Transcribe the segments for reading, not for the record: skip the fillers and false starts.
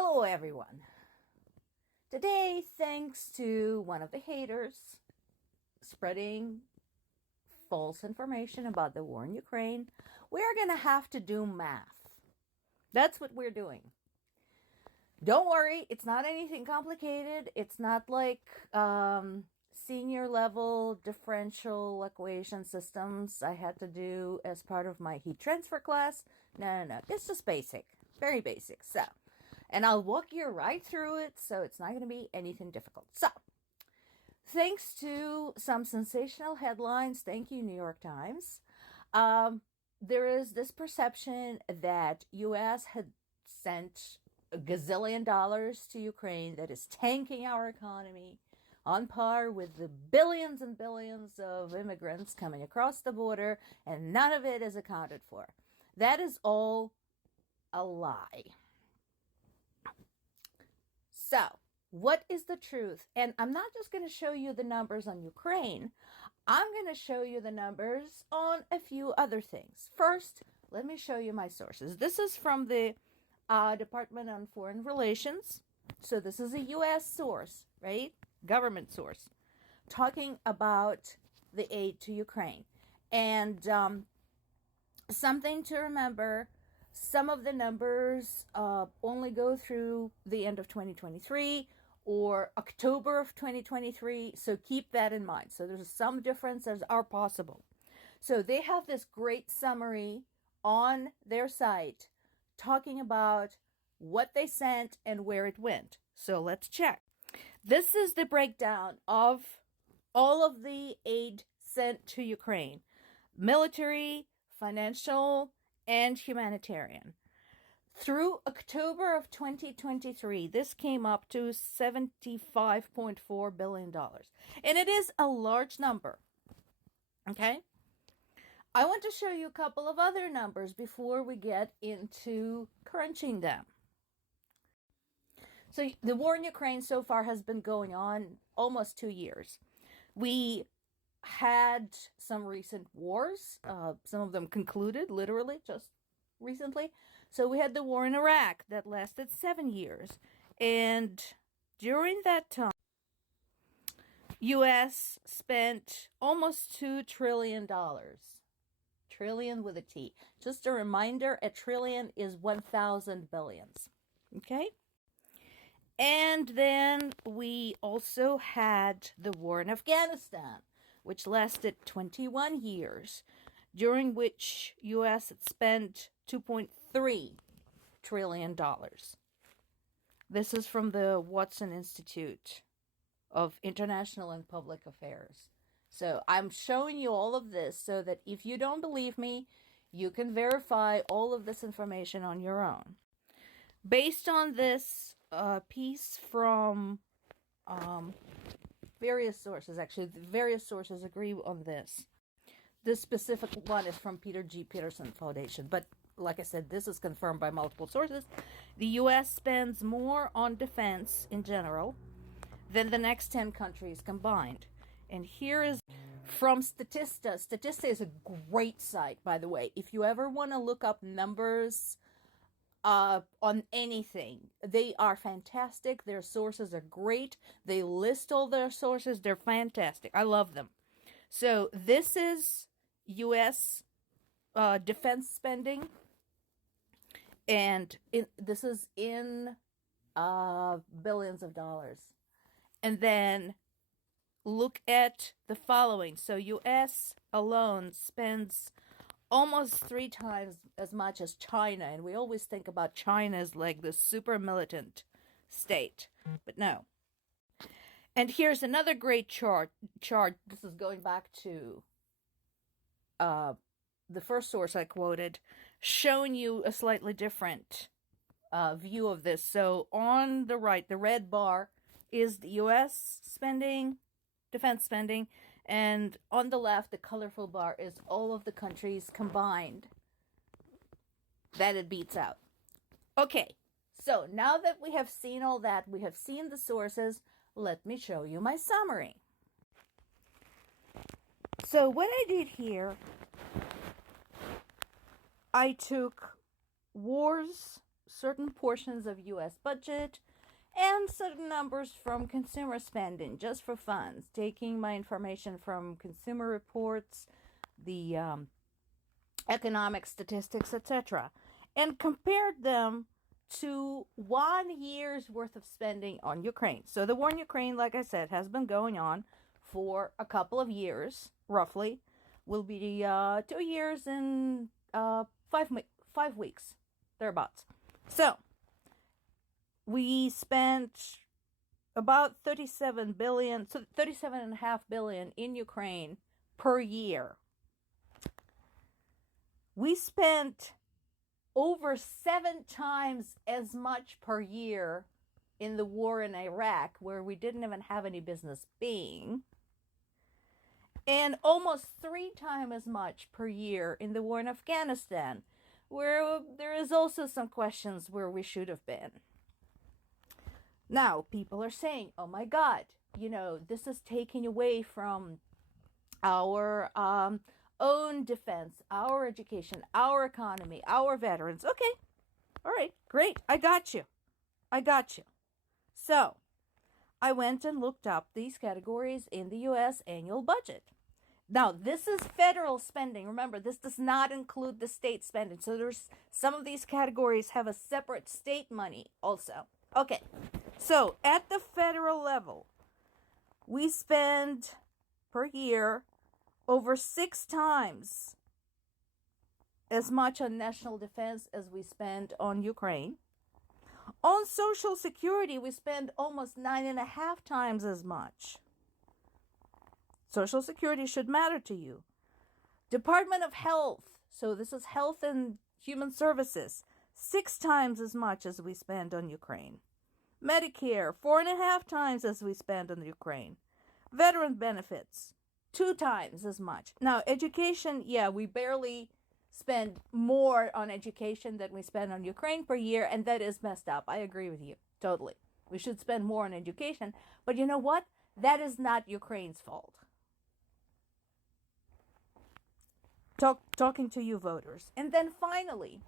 Hello, everyone. Today, thanks to one of the haters spreading false information about the war in Ukraine, we're going to have to do math. That's what we're doing. Don't worry, it's not anything complicated. It's not like senior level differential equation systems I had to do as part of my heat transfer class. No. It's just basic, very basic. And I'll walk you right through it, so it's not going to be anything difficult. So, thanks to some sensational headlines, thank you, New York Times, there is this perception that U.S. had sent a gazillion dollars to Ukraine that is tanking our economy on par with the billions and billions of immigrants coming across the border, and none of it is accounted for. That is all a lie. So, what is the truth? And I'm not just going to show you the numbers on Ukraine. I'm going to show you the numbers on a few other things. First, let me show you my sources. This is from the Department on Foreign Relations. So this is a U.S. source, right? Government source, talking about the aid to Ukraine. And something to remember, some of the numbers only go through the end of 2023 or October of 2023. So keep that in mind. So there's some differences are possible. So they have this great summary on their site talking about what they sent and where it went. So let's check. This is the breakdown of all of the aid sent to Ukraine: military, financial, and humanitarian. Through October of 2023, this came up to $75.4 billion. And it is a large number. Okay? I want to show you a couple of other numbers before we get into crunching them. So the war in Ukraine so far has been going on almost 2 years. We had some recent wars. Some of them concluded literally just recently. So we had the war in Iraq that lasted 7 years. And during that time, U.S. spent almost $2 trillion. Trillion with a T. Just a reminder, a trillion is 1,000 billions. Okay? And then we also had the war in Afghanistan, which lasted 21 years, during which U.S. had spent $2.3 trillion. This is from the Watson Institute of International and Public Affairs. So I'm showing you all of this so that if you don't believe me, you can verify all of this information on your own. Based on this piece from various sources, actually, various sources agree on this. This specific one is from Peter G. Peterson Foundation, but like I said, this is confirmed by multiple sources. The U.S. spends more on defense in general than the next 10 countries combined. And here is from Statista. Statista is a great site, by the way. If you ever want to look up numbers on anything, they are fantastic. Their sources are great. They list all their sources. They're fantastic. I love them. So this is U.S. Defense spending, and this is in billions of dollars. And then look at the following. So U.S. alone spends almost 3 times as much as China. And we always think about China as like the super militant state. But no. And here's another great chart. This is going back to the first source I quoted, showing you a slightly different view of this. So on the right, the red bar is the U.S. spending, defense spending, and on the left, the colorful bar is all of the countries combined that it beats out. Okay, so now that we have seen all that, we have seen the sources, let me show you my summary. So what I did here, I took wars certain portions of U.S. budget and certain numbers from consumer spending, just for fun, taking my information from Consumer Reports, the economic statistics, etc., and compared them to 1 year's worth of spending on Ukraine. So the war in Ukraine, like I said, has been going on for a couple of years, roughly. Will be 2 years and 5 weeks, thereabouts. So we spent about 37 billion, so 37.5 billion in Ukraine per year. We spent over 7 times as much per year in the war in Iraq, where we didn't even have any business being, and almost 3 times as much per year in the war in Afghanistan, where there is also some questions where we should have been. Now, people are saying, oh my God, this is taking away from our own defense, our education, our economy, our veterans. Okay, all right, great, I got you. So, I went and looked up these categories in the U.S. annual budget. Now, this is federal spending. Remember, this does not include the state spending. So there's some of these categories have a separate state money also. Okay, so at the federal level, we spend per year over 6 times as much on national defense as we spend on Ukraine. On Social Security, we spend almost 9.5 times as much. Social Security should matter to you. Department of Health, so this is Health and Human Services, 6 times as much as we spend on Ukraine. Medicare, 4.5 times as we spend on Ukraine. Veteran benefits, 2 times as much. Now, education, we barely spend more on education than we spend on Ukraine per year, and that is messed up. I agree with you, totally. We should spend more on education, but you know what? That is not Ukraine's fault. Talking to you voters. And then finally,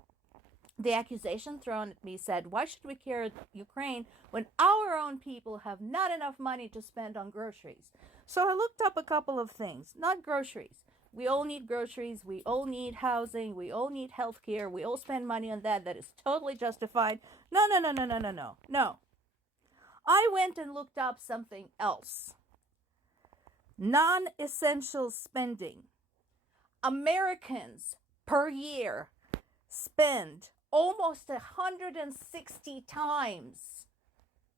the accusation thrown at me said, why should we care about Ukraine when our own people have not enough money to spend on groceries? So I looked up a couple of things. Not groceries. We all need groceries. We all need housing. We all need health care. We all spend money on that. That is totally justified. No. I went and looked up something else. Non-essential spending. Americans per year spend almost 160 times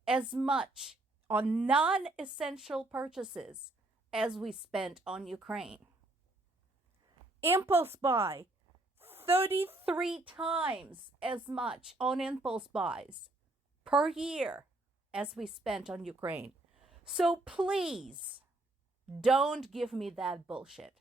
as much on non-essential purchases as we spent on Ukraine. Impulse buy, 33 times as much on impulse buys per year as we spent on Ukraine. So please, don't give me that bullshit.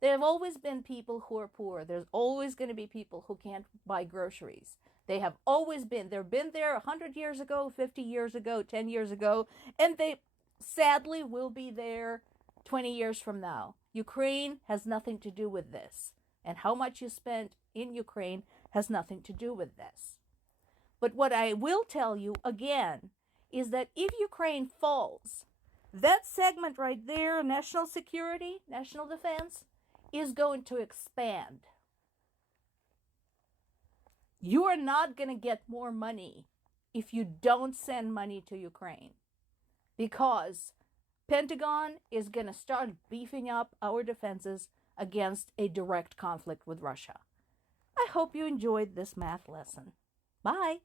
There have always been people who are poor. There's always going to be people who can't buy groceries. They have always been. They've been there 100 years ago, 50 years ago, 10 years ago, and they sadly will be there 20 years from now. Ukraine has nothing to do with this. And how much you spent in Ukraine has nothing to do with this. But what I will tell you again is that if Ukraine falls, that segment right there, national security, national defense, is going to expand. You are not going to get more money if you don't send money to Ukraine, because Pentagon is going to start beefing up our defenses against a direct conflict with Russia. I hope you enjoyed this math lesson. Bye.